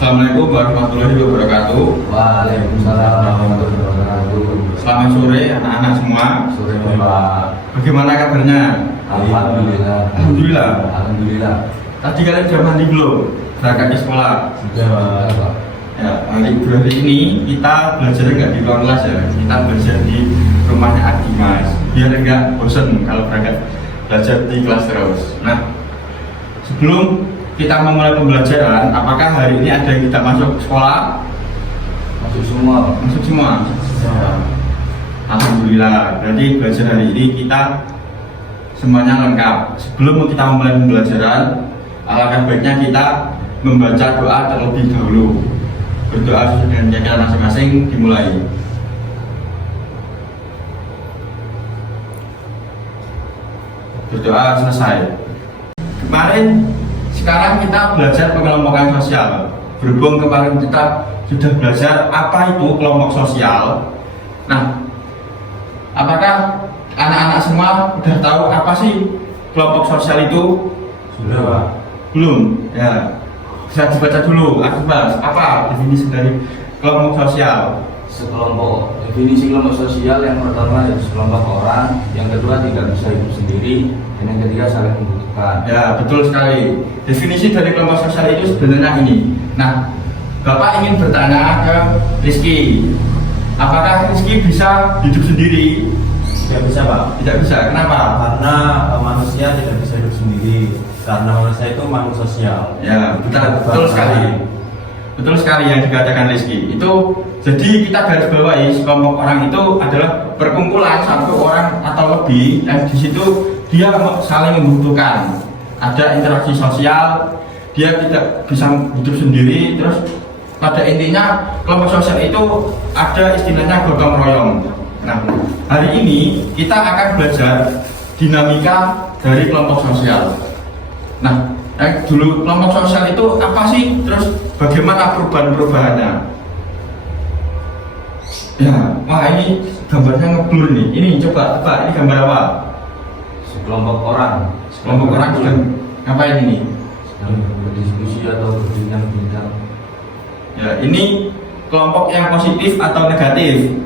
Assalamualaikum warahmatullahi wabarakatuh. Waalaikumsalam warahmatullahi wabarakatuh. Selamat sore anak-anak semua. Sore Pak. Bagaimana kabarnya? Alhamdulillah. Alhamdulillah. Alhamdulillah. Tadi kalian sudah mandi belum? Berangkat ke sekolah. Sudah Pak. Ya, hari ini kita belajar nggak di ruang kelas ya. Kita belajar di rumahnya Adi Mas. Biar nggak bosan kalau berangkat belajar di kelas terus. Nah, sebelum kita memulai pembelajaran, apakah hari ini ada yang tidak masuk sekolah? Masuk semua. Masuk semua. Alhamdulillah. Berarti belajar hari ini kita semuanya lengkap. Sebelum kita memulai pembelajaran, alangkah baiknya kita membaca doa terlebih dahulu. Berdoa sesuai dengan keyakinan masing-masing, dimulai. Berdoa selesai. Sekarang kita belajar pengelompokan sosial. Berhubung kemarin kita sudah belajar apa itu kelompok sosial. Nah, apakah anak-anak semua sudah tahu apa sih kelompok sosial itu? Sudah Pak. Belum? Ya, bisa dibaca dulu. Aku bahas apa definisi dari kelompok sosial. Sekelompok. Definisi kelompok sosial yang pertama yaitu sekelompok orang, yang kedua tidak bisa hidup sendiri, dan yang ketiga saling membutuhkan. Ya, betul sekali. Definisi dari kelompok sosial itu sebenarnya ini. Nah, Bapak ingin bertanya ke Rizky, apakah Rizky bisa hidup sendiri? Tidak bisa Pak, Tidak bisa. Kenapa? karena manusia tidak bisa hidup sendiri, karena manusia itu makhluk sosial. Ya, betul sekali. Betul sekali yang dikatakan Rizky. Itu jadi kita garis bawahi sekelompok orang itu adalah perkumpulan satu orang atau lebih, dan di situ dia saling membutuhkan. Ada interaksi sosial, dia tidak bisa hidup sendiri. Terus pada intinya kelompok sosial itu ada istilahnya gotong royong. Nah, hari ini kita akan belajar dinamika dari kelompok sosial. Nah, dulu kelompok sosial itu apa sih? Terus bagaimana perubahan-perubahannya? Ya, wah ini gambarnya ngeblur nih. Ini coba, ini gambar apa? Sekelompok orang. Kelompok orang sedang ngapain ini? Sedang berdiskusi atau berbincang-bincang. Ya, ini kelompok yang positif atau negatif?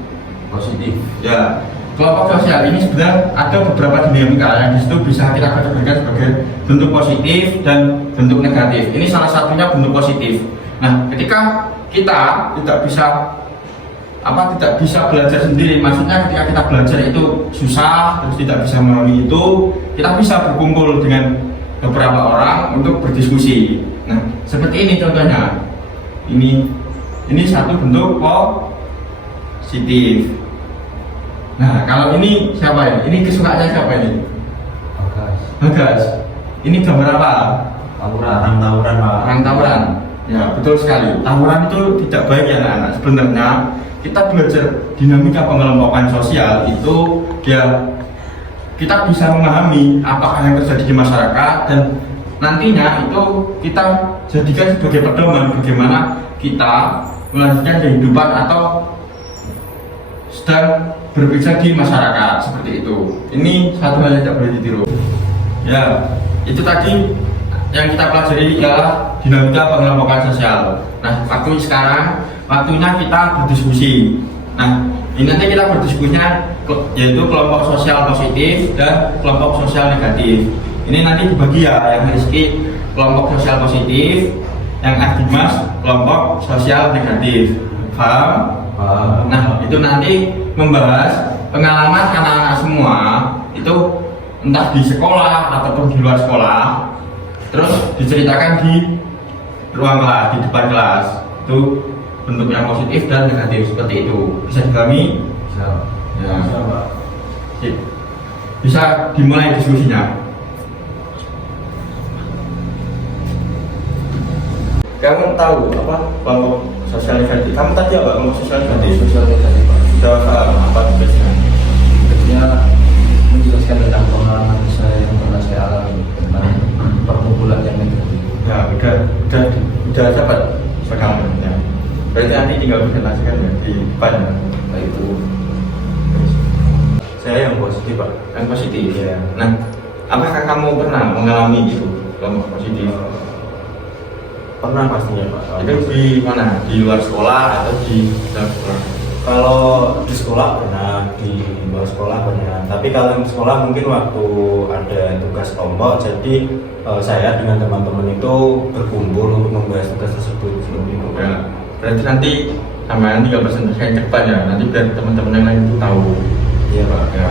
Positif. Ya, kelompok sosial ini sebenarnya ada beberapa dinamika yang disitu bisa kita kategorikan sebagai bentuk positif dan bentuk negatif. Ini salah satunya bentuk positif. Nah, ketika kita tidak bisa belajar sendiri, maksudnya ketika kita belajar itu susah, terus tidak bisa memahami itu, kita bisa berkumpul dengan beberapa orang untuk berdiskusi. Nah, seperti ini contohnya. Ini satu bentuk positif. Nah, kalau ini siapa ini? Ini kesukaannya siapa ini? Bagas. Ini gambar apa? Orang tawuran Pak. Orang tawuran. Ya, betul sekali. Tawuran itu tidak baik ya anak-anak. Sebenarnya kita belajar dinamika pengelompokan sosial itu ya kita bisa memahami apa yang terjadi di masyarakat, dan nantinya itu kita jadikan sebagai pedoman bagaimana kita melanjutkan kehidupan atau sedang berbicara di masyarakat seperti itu. Ini satu hal yang tidak boleh ditiru. Ya, itu tadi yang kita pelajari adalah dinamika pengelompokan sosial. Nah, waktunya kita berdiskusi. Nah, ini nanti kita berdiskusinya yaitu kelompok sosial positif dan kelompok sosial negatif. Ini nanti dibagi ya, yang Rizky kelompok sosial positif, yang Adimas kelompok sosial negatif. Paham? Nah, itu nanti membahas pengalaman anak-anak semua itu entah di sekolah ataupun di luar sekolah, terus diceritakan di ruang kelas, di depan kelas. Itu bentuknya positif dan negatif seperti itu. Bisa dipahami? Bisa. Ya. Bisa Pak. Sip. Bisa dimulai diskusinya. Kamu tahu apa kelompok sosial negatif? Kamu tadi apa kelompok sosial negatif? Sosial negatif Pak. Sudah paham apa tugasnya? Tentunya menjelaskan tentang pengalaman saya yang pernah saya alami tentang perkumpulan yang negatif. Ya, udah dapat rekamannya. Berarti nanti tinggal presentasikan ya di depan. Baik itu. Saya yang positif Pak. Yang positif. Iya. Nah, apakah kamu pernah mengalami itu kelompok positif? Pernah pastinya Pak. Itu di mana? Di luar sekolah atau di dalam sekolah? Kalau di sekolah pernah, di luar sekolah pernah. Tapi kalau di sekolah mungkin waktu ada tugas kelompok, jadi saya dengan teman-teman itu berkumpul untuk membahas tugas tersebut seperti itu. Ya, berarti nanti sama nanti tinggal presentasikan ke depan ya, nanti biar teman-teman yang lain itu tahu. Iya Pak. Ya.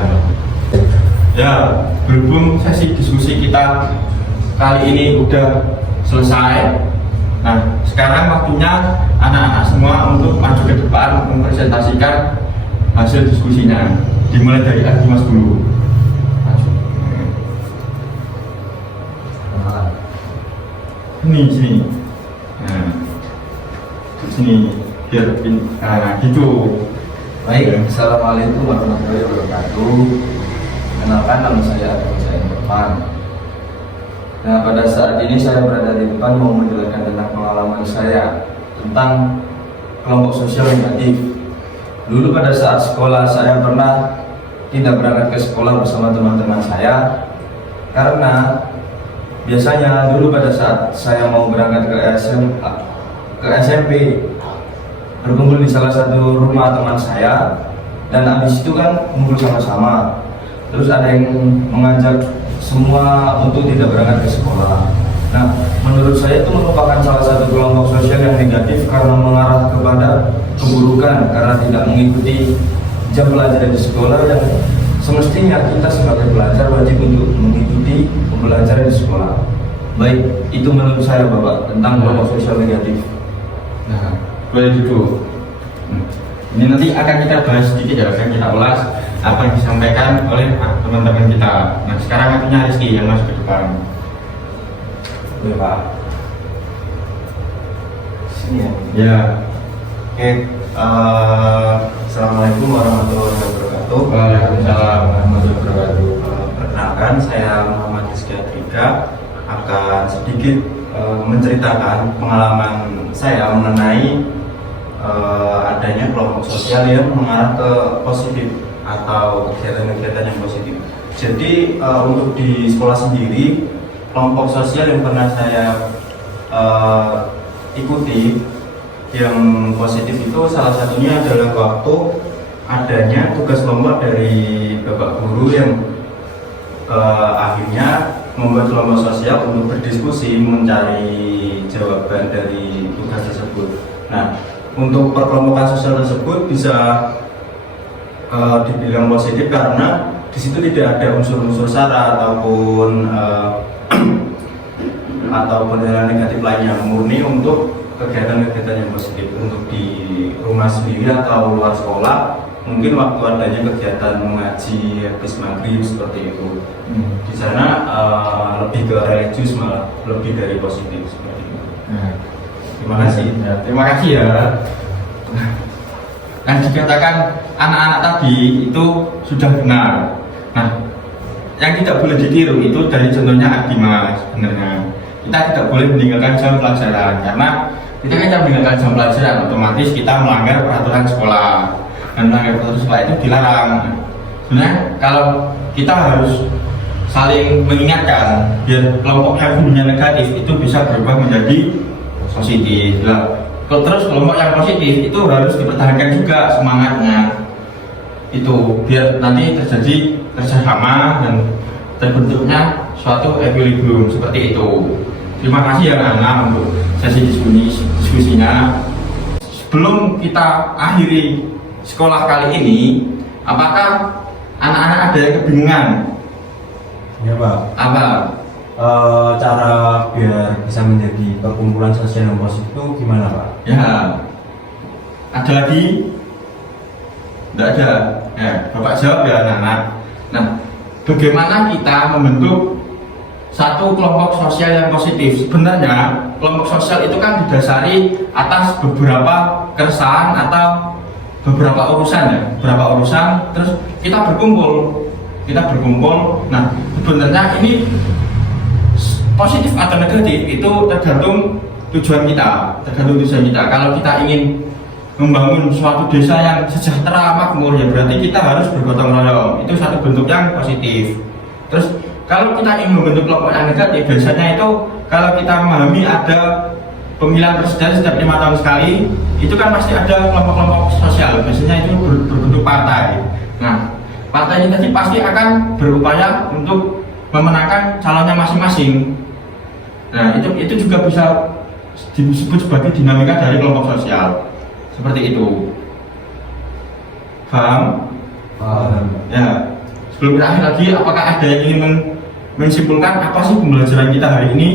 Ya, berhubung sesi diskusi kita kali ini udah selesai. Nah, sekarang waktunya anak-anak semua untuk maju ke depan mempresentasikan hasil diskusinya. Dimulai dari Dimas dulu. Maju. Sini. Nah, di sini biar gitu. Baik, Assalamualaikum warahmatullahi wabarakatuh. Kenalkan, nama saya Agus Irfan. Nah, pada saat ini saya berada di depan mau menjelaskan tentang pengalaman saya tentang kelompok sosial negatif. Dulu pada saat sekolah saya pernah tidak berangkat ke sekolah bersama teman-teman saya karena biasanya dulu pada saat saya mau berangkat ke SMP berkumpul di salah satu rumah teman saya, dan habis itu kan kumpul sama-sama. Terus ada yang mengajak semua untuk tidak berangkat ke sekolah. Nah, menurut saya itu merupakan salah satu kelompok sosial yang negatif karena mengarah kepada keburukan karena tidak mengikuti jam pelajaran di sekolah, yang semestinya kita sebagai pelajar wajib untuk mengikuti pembelajaran di sekolah. Baik, itu menurut saya Bapak tentang kelompok sosial negatif. Nah, boleh duduk. Ini nanti akan kita bahas sedikit ya, akan kita ulas apa yang disampaikan oleh teman-teman kita. Nah, sekarang waktunya Rizky yang masuk ke depan. Iya Pak. Sini ya. Ya. Oke. Assalamualaikum warahmatullahi wabarakatuh. Waalaikumsalam warahmatullahi wabarakatuh. Perkenalkan, saya Muhammad Rizky Adrika akan sedikit menceritakan pengalaman saya mengenai adanya kelompok sosial yang mengarah ke positif atau kegiatan-kegiatan yang positif. Jadi untuk di sekolah sendiri, kelompok sosial yang pernah saya ikuti yang positif itu salah satunya adalah waktu adanya tugas kelompok dari Bapak Guru yang akhirnya membuat kelompok sosial untuk berdiskusi mencari jawaban dari tugas tersebut. Nah, untuk perkelompokan sosial tersebut bisa dibilang positif karena di situ tidak ada unsur-unsur sara ataupun hal negatif lainnya, murni untuk kegiatan-kegiatan yang positif. Untuk di rumah sendiri atau luar sekolah, mungkin waktu adanya kegiatan mengaji habis maghrib seperti itu, di sana lebih ke religius, malah lebih dari positif seperti itu. Terima kasih. Ya, terima kasih ya. Yang dikatakan anak-anak tadi itu sudah benar. Nah, yang tidak boleh ditiru itu dari contohnya Dimas sebenarnya. Kita tidak boleh meninggalkan jam pelajaran, karena kita kan meninggalkan jam pelajaran otomatis kita melanggar peraturan sekolah, dan melanggar peraturan sekolah itu dilarang. Sebenarnya kalau kita harus saling mengingatkan biar kelompok yang punya negatif itu bisa berubah menjadi positif. Terus kelompok yang positif itu harus dipertahankan juga semangatnya, itu biar nanti terjadi kerjasama dan terbentuknya suatu equilibrium seperti itu. Terima kasih ya anak-anak untuk sesi diskusinya. Sebelum kita akhiri sekolah kali ini, apakah anak-anak ada yang kebingungan? Ya Pak. Apa? Cara biar bisa menjadi perkumpulan sosial yang positif itu gimana Pak? Ya, ada lagi? Tidak ada. Ya, Bapak jawab ya anak-anak. Nah, bagaimana kita membentuk satu kelompok sosial yang positif? Sebenarnya kelompok sosial itu kan didasari atas beberapa keresahan atau beberapa urusan ya, beberapa urusan. Terus kita berkumpul. Nah, sebenarnya ini positif atau negatif itu tergantung tujuan kita. Kalau kita ingin membangun suatu desa yang sejahtera makmur, ya berarti kita harus bergotong royong. Itu satu bentuk yang positif. Terus kalau kita ingin membentuk kelompok yang negatif, biasanya itu kalau kita memahami ada pemilihan presiden setiap 5 tahun sekali, itu kan pasti ada kelompok-kelompok sosial, biasanya itu berbentuk partai. Nah, partai ini tadi pasti akan berupaya untuk memenangkan calonnya masing-masing. Nah, itu juga bisa disebut sebagai dinamika dari kelompok sosial. Seperti itu. Paham? Paham. Ya. Sebelum kita akhir lagi, apakah ada yang ingin menyimpulkan apa sih pembelajaran kita hari ini?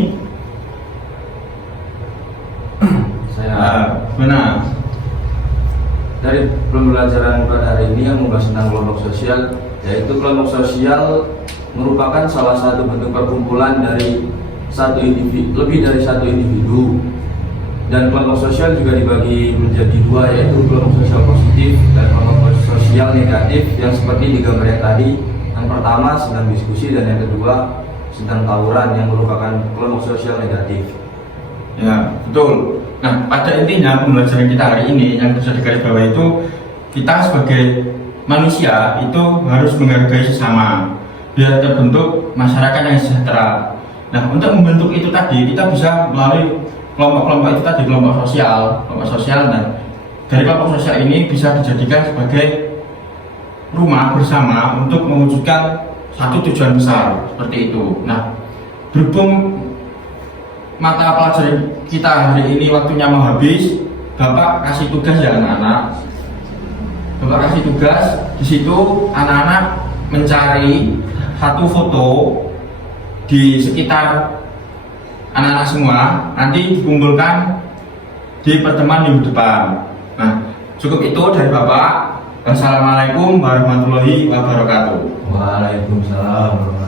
Mana? Dari pembelajaran pada hari ini yang membahas tentang kelompok sosial, yaitu kelompok sosial merupakan salah satu bentuk perkumpulan dari satu individu, lebih dari satu individu. Dan kelompok sosial juga dibagi menjadi dua, yaitu kelompok sosial positif dan kelompok sosial negatif yang seperti digambarkan tadi. Yang pertama sedang diskusi dan yang kedua sedang tawuran yang merupakan kelompok sosial negatif. Ya, betul. Nah, pada intinya pembelajaran kita hari ini yang bisa digarisbawahi itu, kita sebagai manusia itu harus menghargai sesama biar terbentuk masyarakat yang sejahtera. Nah, untuk membentuk itu tadi kita bisa melalui kelompok-kelompok itu tadi, kelompok sosial, dan dari kelompok sosial ini bisa dijadikan sebagai rumah bersama untuk mewujudkan satu tujuan besar seperti itu. Nah, berhubung mata pelajaran kita hari ini waktunya mau habis, Bapak kasih tugas ya anak-anak. Bapak kasih tugas, di situ anak-anak mencari satu foto di sekitar anak-anak semua, nanti dikumpulkan di pertemuan minggu depan. Nah, cukup itu dari Bapak. Wassalamualaikum warahmatullahi wabarakatuh. Waalaikumsalam warahmatullahi wabarakatuh.